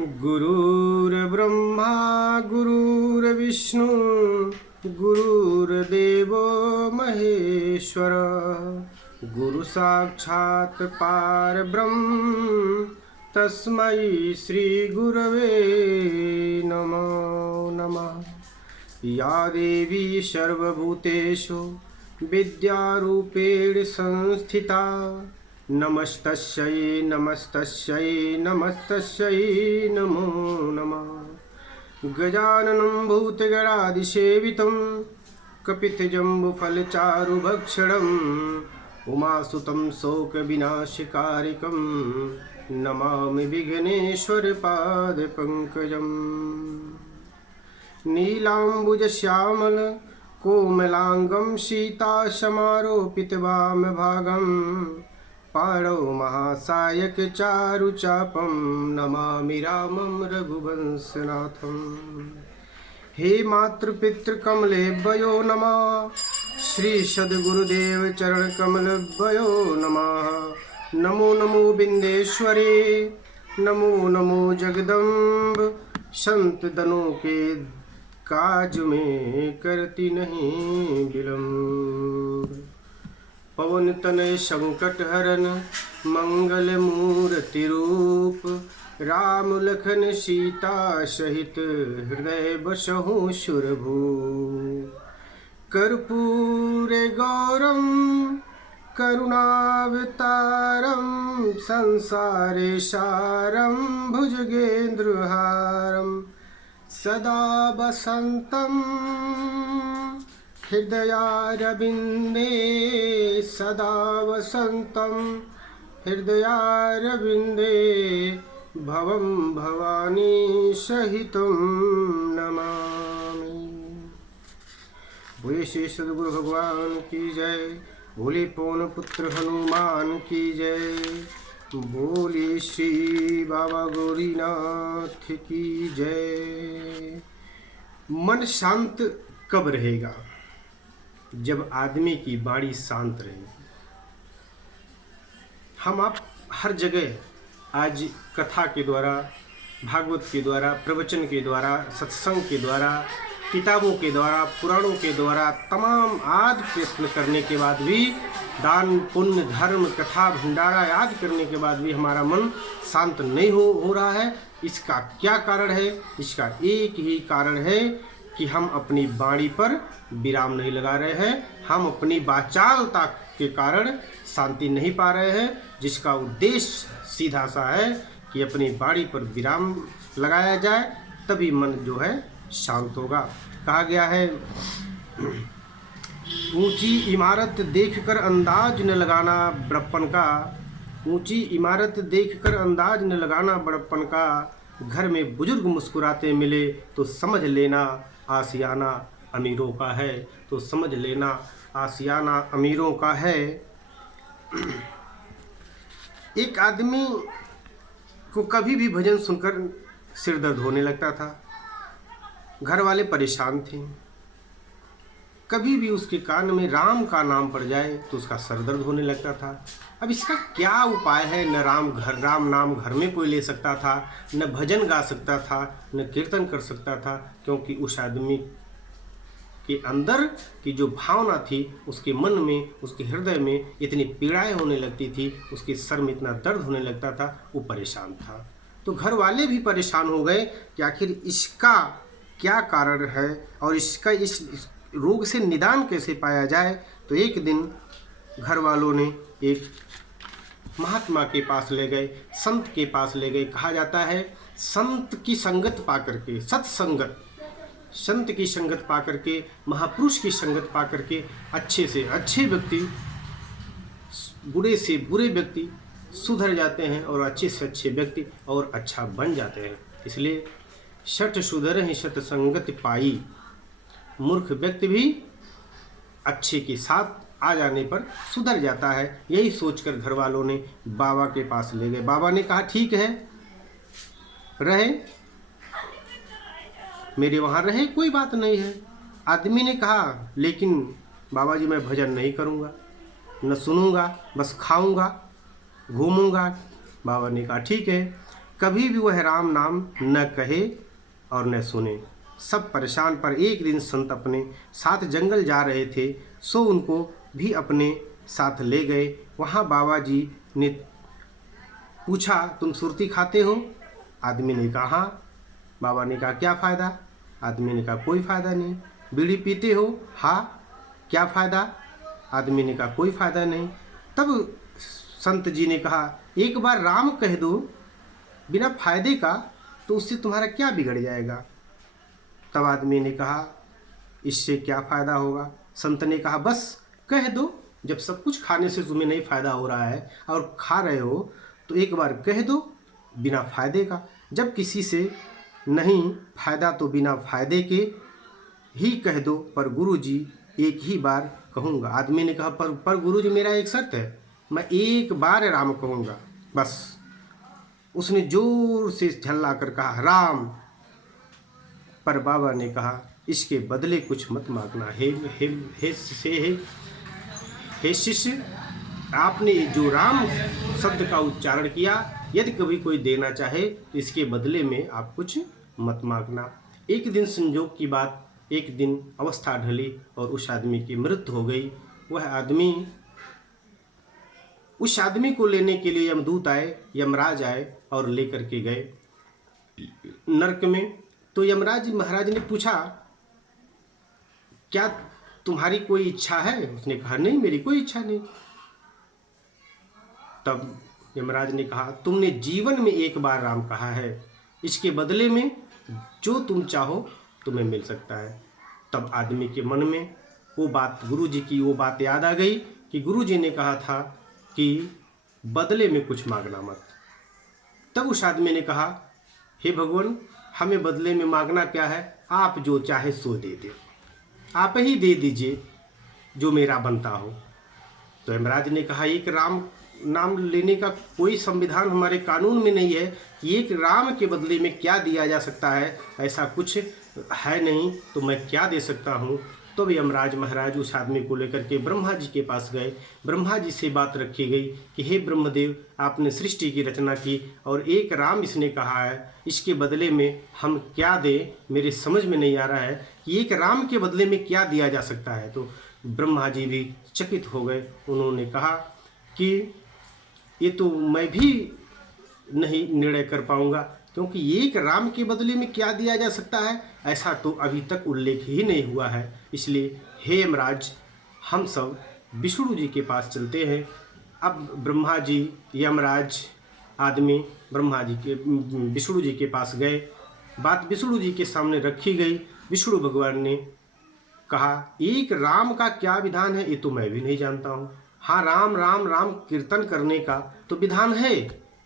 गुरुर्ब्रह्मा गुरुर्विष्णु गुरुर्देवो महेश्वर गुरु साक्षात् परब्रह्म तस्मै श्री गुरवे नमो नमः। या देवी सर्वभूतेषु विद्यारूपेण संस्थिता नमस्तस्यै नमस्तस्यै नमस्तस्यै नमो नमः। गजाननं भूतगणादिसेवितं कपितजम्बुफलचारुभक्षणम् उमासुतं शोकविनाशकारिकं नमामि विघ्नेश्वरपादपङ्कजम्। नीलाम्बुजश्यामल कोमलांगं सीतासमारोपितवामभागं पाणौ महासायक चारुचापं नमामि रामं रघुवंशनाथं। हे मातृपितृकमलेभ्यो नमः, श्री सद्गुरुदेव चरणकमलेभ्यो नमः। नमो नमो बिंदेश्वरी, नमो नमो जगदम्ब। संत दनों के काज में करती नहीं विलम्ब। पवन तनय संकट हरन मंगल मूर्ति रूप राम लखन सीता सहित हृदय बसहु सुरभू। कर्पूरे गौरम करुणावतारम संसारे सारम भुजगेन्द्रहारम सदा वसन्तं हृदयारविन्दे सदा वसन्तं हृदयारविन्दे भवं भवानी सहितं नमामि। बोले श्री सद्गुरु भगवान की जय, बोले पवन पुत्र हनुमान की जय, बोले श्री बाबा गौरीनाथ की जय। मन शांत कब रहेगा? जब आदमी की वाणी शांत रहेगी। हम आप हर जगह आज कथा के द्वारा, भागवत के द्वारा, प्रवचन के द्वारा, सत्संग के द्वारा, किताबों के द्वारा, पुराणों के द्वारा तमाम आदि प्रयत्न करने के बाद भी, दान पुण्य धर्म कथा भंडारा याद करने के बाद भी हमारा मन शांत नहीं हो रहा है। इसका क्या कारण है? इसका एक ही कारण है कि हम अपनी वाणी पर विराम नहीं लगा रहे हैं। हम अपनी वाचालता के कारण शांति नहीं पा रहे हैं, जिसका उद्देश्य सीधा सा है कि अपनी वाणी पर विराम लगाया जाए, तभी मन जो है शांत होगा। कहा गया है, ऊंची इमारत देखकर अंदाज न लगाना बड़प्पन का, ऊंची इमारत देखकर अंदाज न लगाना बड़प्पन का, घर में बुजुर्ग मुस्कुराते मिले तो समझ लेना आशियाना अमीरों का है, तो समझ लेना आशियाना अमीरों का है। एक आदमी को कभी भी भजन सुनकर सिर दर्द होने लगता था। घर वाले परेशान थे। कभी भी उसके कान में राम का नाम पड़ जाए तो उसका सर दर्द होने लगता था। अब इसका क्या उपाय है? न राम नाम घर में कोई ले सकता था, न भजन गा सकता था, न कीर्तन कर सकता था, क्योंकि उस आदमी के अंदर की जो भावना थी, उसके मन में, उसके हृदय में इतनी पीड़ाएं होने लगती थी, उसके सर में इतना दर्द होने लगता था, वो परेशान था। तो घर वाले भी परेशान हो गए कि आखिर इसका क्या कारण है और इसका इस रोग से निदान कैसे पाया जाए। तो एक दिन घर वालों ने एक महात्मा के पास ले गए, संत के पास ले गए। कहा जाता है, संत की संगत पाकर के, सत्संगत, संत की संगत पाकर के, महापुरुष की संगत पाकर के अच्छे से अच्छे व्यक्ति, बुरे से बुरे व्यक्ति सुधर जाते हैं और अच्छे से अच्छे व्यक्ति और अच्छा बन जाते हैं। इसलिए शठ सुधरहि शत संगत पाई, मूर्ख व्यक्ति भी अच्छे के साथ आ जाने पर सुधर जाता है। यही सोचकर घर वालों ने बाबा के पास ले गए। बाबा ने कहा, ठीक है, रहे, मेरे वहाँ रहे, कोई बात नहीं है। आदमी ने कहा, लेकिन बाबा जी मैं भजन नहीं करूँगा, न सुनूंगा, बस खाऊंगा, घूमूंगा। बाबा ने कहा ठीक है। कभी भी वह राम नाम न कहे और न सुने। सब परेशान, पर एक दिन संत अपने साथ जंगल जा रहे थे, सो उनको भी अपने साथ ले गए। वहाँ बाबा जी ने पूछा, तुम सुरती खाते हो? आदमी ने कहा हाँ। बाबा ने कहा क्या फ़ायदा? आदमी ने कहा कोई फ़ायदा नहीं। बीड़ी पीते हो? हाँ। क्या फ़ायदा? आदमी ने कहा कोई फ़ायदा नहीं। तब संत जी ने कहा, एक बार राम कह दो बिना फायदे का, तो उससे तुम्हारा क्या बिगड़ जाएगा? तब आदमी ने कहा, इससे क्या फ़ायदा होगा? संत ने कहा, बस कह दो, जब सब कुछ खाने से तुम्हें नहीं फ़ायदा हो रहा है और खा रहे हो, तो एक बार कह दो बिना फ़ायदे का। जब किसी से नहीं फ़ायदा तो बिना फ़ायदे के ही कह दो, पर गुरुजी एक ही बार कहूँगा। आदमी ने कहा, पर गुरुजी मेरा एक शर्त है, मैं एक बार राम कहूँगा बस। उसने जोर से झल्ला कर कहा, राम। पर बाबा ने कहा, इसके बदले कुछ मत मांगना। हे शिष्य, आपने जो राम शब्द का उच्चारण किया, यदि कभी कोई देना चाहे तो इसके बदले में आप कुछ मत मांगना। एक दिन संजोग की बात, एक दिन अवस्था ढली और उस आदमी की मृत्यु हो गई। उस आदमी को लेने के लिए यमदूत आए, यमराज आए और लेकर के गए नरक में। तो यमराज महाराज ने पूछा, क्या तुम्हारी कोई इच्छा है? उसने कहा, नहीं, मेरी कोई इच्छा नहीं। तब यमराज ने कहा, तुमने जीवन में एक बार राम कहा है, इसके बदले में जो तुम चाहो तुम्हें मिल सकता है। तब आदमी के मन में वो बात, गुरुजी की वो बात याद आ गई कि गुरुजी ने कहा था कि बदले में कुछ मांगना मत। तब उस आदमी ने कहा, हे भगवान, हमें बदले में मांगना क्या है? आप जो चाहे सो दे दे, आप ही दे दीजिए जो मेरा बनता हो। तो यमराज ने कहा, एक राम नाम लेने का कोई संविधान हमारे कानून में नहीं है कि एक राम के बदले में क्या दिया जा सकता है, ऐसा कुछ है नहीं, तो मैं क्या दे सकता हूँ। तो यमराज महाराज उस आदमी को लेकर के ब्रह्मा जी के पास गए। ब्रह्मा जी से बात रखी गई कि हे ब्रह्मदेव, आपने सृष्टि की रचना की और एक राम इसने कहा है, इसके बदले में हम क्या दें? मेरे समझ में नहीं आ रहा है कि एक राम के बदले में क्या दिया जा सकता है। तो ब्रह्मा जी भी चकित हो गए। उन्होंने कहा कि ये तो मैं भी नहीं निर्णय कर पाऊंगा, क्योंकि एक राम के बदले में क्या दिया जा सकता है, ऐसा तो अभी तक उल्लेख ही नहीं हुआ है। इसलिए हे यमराज, हम सब विष्णु जी के पास चलते हैं। अब ब्रह्मा जी, यमराज आदमी ब्रह्मा जी के विष्णु जी के पास गए। बात विष्णु जी के सामने रखी गई। विष्णु भगवान ने कहा, एक राम का क्या विधान है, ये तो मैं भी नहीं जानता हूँ। हाँ, राम राम राम कीर्तन करने का तो विधान है,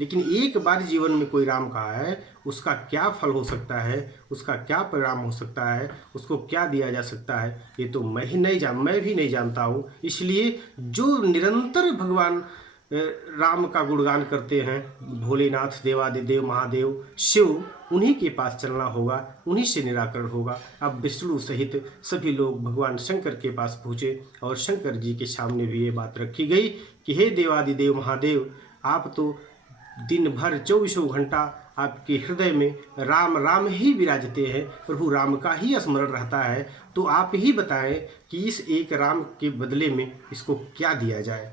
लेकिन एक बार जीवन में कोई राम कहा है, उसका क्या फल हो सकता है, उसका क्या परिणाम हो सकता है, उसको क्या दिया जा सकता है, ये तो मैं भी नहीं जानता हूँ। इसलिए जो निरंतर भगवान राम का गुणगान करते हैं, भोलेनाथ, देवादिदेव, महादेव, शिव, उन्हीं के पास चलना होगा, उन्हीं से निराकरण होगा। अब विष्णु सहित सभी लोग भगवान शंकर के पास पहुँचे और शंकर जी के सामने भी ये बात रखी गई कि हे देवादिदेव, महादेव, आप तो दिन भर 24 घंटा आपके हृदय में राम राम ही विराजते हैं, प्रभु राम का ही स्मरण रहता है, तो आप ही बताएं कि इस एक राम के बदले में इसको क्या दिया जाए।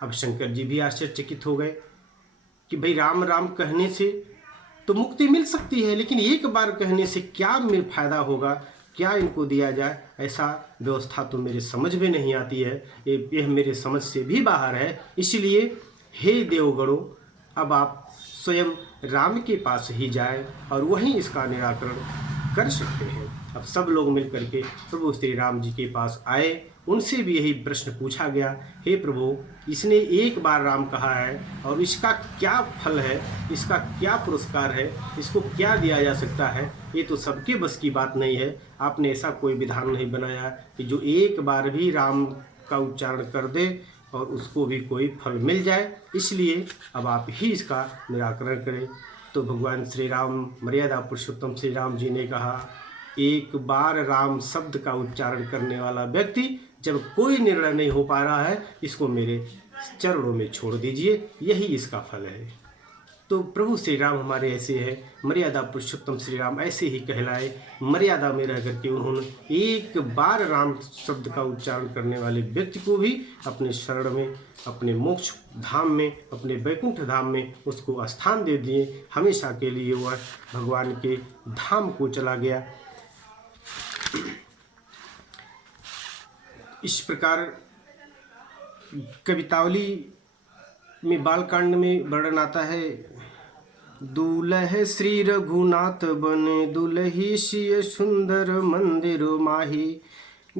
अब शंकर जी भी आश्चर्यचकित हो गए कि भाई राम राम कहने से तो मुक्ति मिल सकती है, लेकिन एक बार कहने से क्या फायदा होगा, क्या इनको दिया जाए, ऐसा व्यवस्था तो मेरे समझ में नहीं आती है, यह मेरे समझ से भी बाहर है। इसलिए हे देवगणों, अब आप स्वयं राम के पास ही जाएं और वहीं इसका निराकरण कर सकते हैं। अब सब लोग मिलकर के प्रभु श्री राम जी के पास आए। उनसे भी यही प्रश्न पूछा गया, हे प्रभु, इसने एक बार राम कहा है और इसका क्या फल है, इसका क्या पुरस्कार है, इसको क्या दिया जा सकता है, ये तो सबके बस की बात नहीं है। आपने ऐसा कोई विधान नहीं बनाया कि जो एक बार भी राम का उच्चारण कर दे और उसको भी कोई फल मिल जाए। इसलिए अब आप ही इसका निराकरण करें। तो भगवान श्री राम, मर्यादा पुरुषोत्तम श्री राम जी ने कहा, एक बार राम शब्द का उच्चारण करने वाला व्यक्ति जब कोई निर्णय नहीं हो पा रहा है, इसको मेरे चरणों में छोड़ दीजिए, यही इसका फल है। तो प्रभु श्री राम हमारे ऐसे हैं, मर्यादा पुरुषोत्तम श्री राम ऐसे ही कहलाए। मर्यादा में रह करके उन्होंने एक बार राम शब्द का उच्चारण करने वाले व्यक्ति को भी अपने शरण में, अपने मोक्ष धाम में, अपने वैकुंठ धाम में उसको स्थान दे दिए। हमेशा के लिए वह भगवान के धाम को चला गया। इस प्रकार कवितावली में बालकांड में वर्णन आता है, दूल्हे श्री रघुनाथ बने दुलही सिय सुंदर मंदिर माही,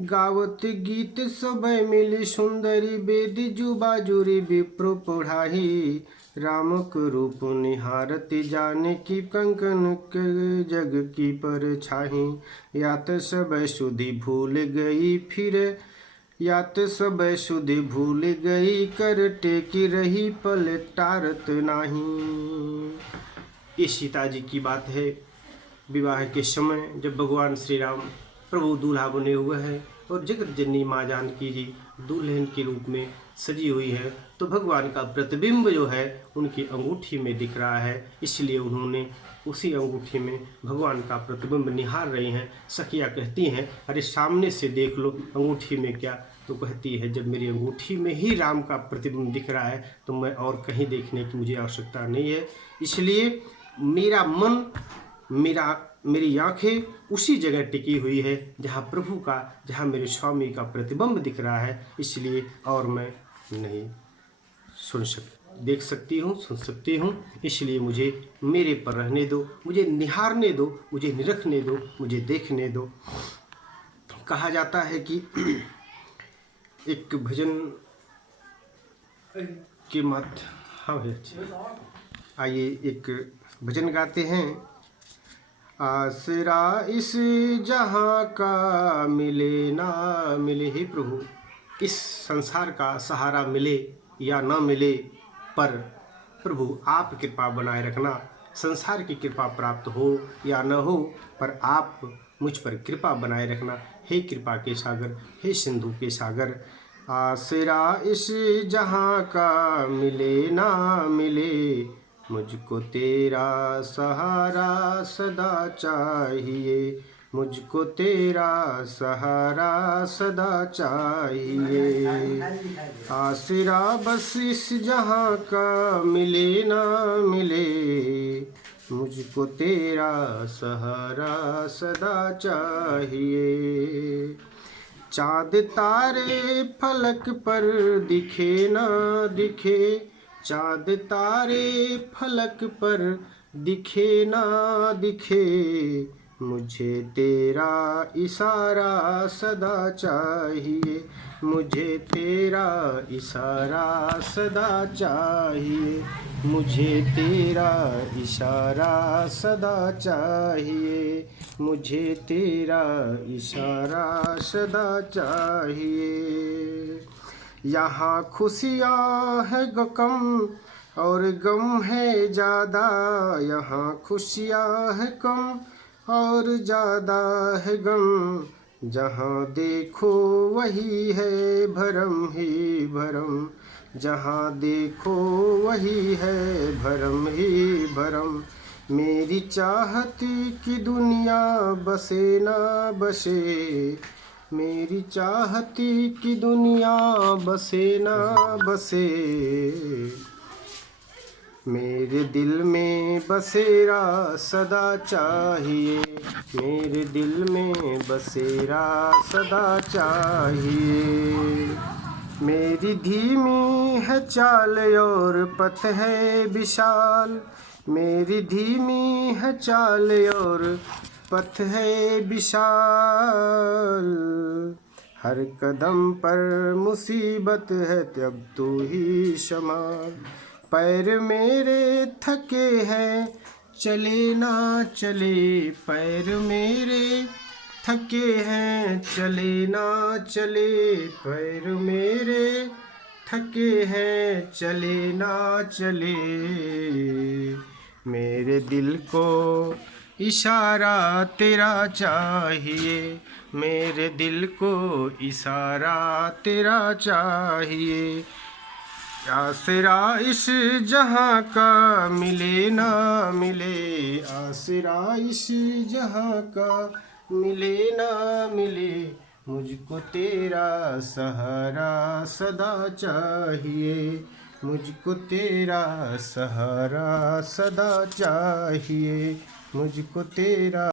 गावत गीत सब मिली सुंदरी बेद जुबाजुरी विप्र पढ़ाही, रामक रूप निहारती जाने की कंकन के जग की परछाही, यात सब सुधि भूल गई फिर, यात सब सुधि भूल गई कर टेकी रही पल टारत नाही। ये सीता जी की बात है। विवाह के समय जब भगवान श्री राम प्रभु दूल्हा बने हुए हैं और जगत जननी माँ जानकी जी दुल्हन के रूप में सजी हुई है, तो भगवान का प्रतिबिंब जो है उनकी अंगूठी में दिख रहा है। इसलिए उन्होंने उसी अंगूठी में भगवान का प्रतिबिंब निहार रही हैं। सखियाँ कहती हैं, अरे सामने से देख लो अंगूठी में क्या। तो कहती है, जब मेरी अंगूठी में ही राम का प्रतिबिंब दिख रहा है तो मैं और कहीं देखने की मुझे आवश्यकता नहीं है। इसलिए मेरा मन, मेरी आंखें उसी जगह टिकी हुई है जहाँ प्रभु का, जहाँ मेरे स्वामी का प्रतिबिंब दिख रहा है। इसलिए और मैं नहीं देख सकती हूँ, सुन सकती हूँ। इसलिए मुझे मेरे पर रहने दो, मुझे निहारने दो, मुझे निरखने दो, मुझे देखने दो। कहा जाता है कि एक भजन के मत, हाँ भैया, आइए एक भजन गाते हैं। आसरा इस जहाँ का मिले ना मिले, हे प्रभु इस संसार का सहारा मिले या ना मिले, पर प्रभु आप कृपा बनाए रखना। संसार की कृपा प्राप्त हो या न हो, पर आप मुझ पर कृपा बनाए रखना। हे कृपा के सागर, हे सिंधु के सागर। आसरा इस जहाँ का मिले ना मिले, मुझको तेरा सहारा सदा चाहिए, मुझको तेरा सहारा सदा चाहिए। आसरा बस इस जहाँ का मिले ना मिले, मुझको तेरा सहारा सदा चाहिए। चाँद तारे फलक पर दिखे ना दिखे, चाँद तारे फलक पर दिखे ना दिखे, मुझे तेरा इशारा सदा चाहिए, मुझे तेरा इशारा सदा चाहिए, मुझे तेरा इशारा सदा चाहिए, मुझे तेरा इशारा सदा चाहिए। यहाँ खुशियाँ है गम और गम है ज़्यादा, यहाँ खुशियाँ है कम और ज़्यादा है गम, जहाँ देखो वही है भरम ही भरम, जहाँ देखो वही है भरम ही भरम। मेरी चाहती कि दुनिया बसे ना बसे, मेरी चाहती कि दुनिया बसे ना बसे, मेरे दिल में बसेरा सदा चाहिए, मेरे दिल में बसेरा सदा चाहिए। मेरी धीमी है चाल और पथ है विशाल, मेरी धीमी है चाल और पथ है विशाल, हर कदम पर मुसीबत है तब तू ही संभाल। पैर मेरे थके हैं चले ना चले, पैर मेरे थके हैं चले ना चले, पैर मेरे थके हैं चले ना चले, मेरे दिल को इशारा तेरा चाहिए, मेरे दिल को इशारा तेरा चाहिए। आसरा इस जहां का मिले ना मिले, आसरा इस जहां का मिले ना मिले, मुझको तेरा सहारा सदा चाहिए, मुझको तेरा सहारा सदा चाहिए, मुझको तेरा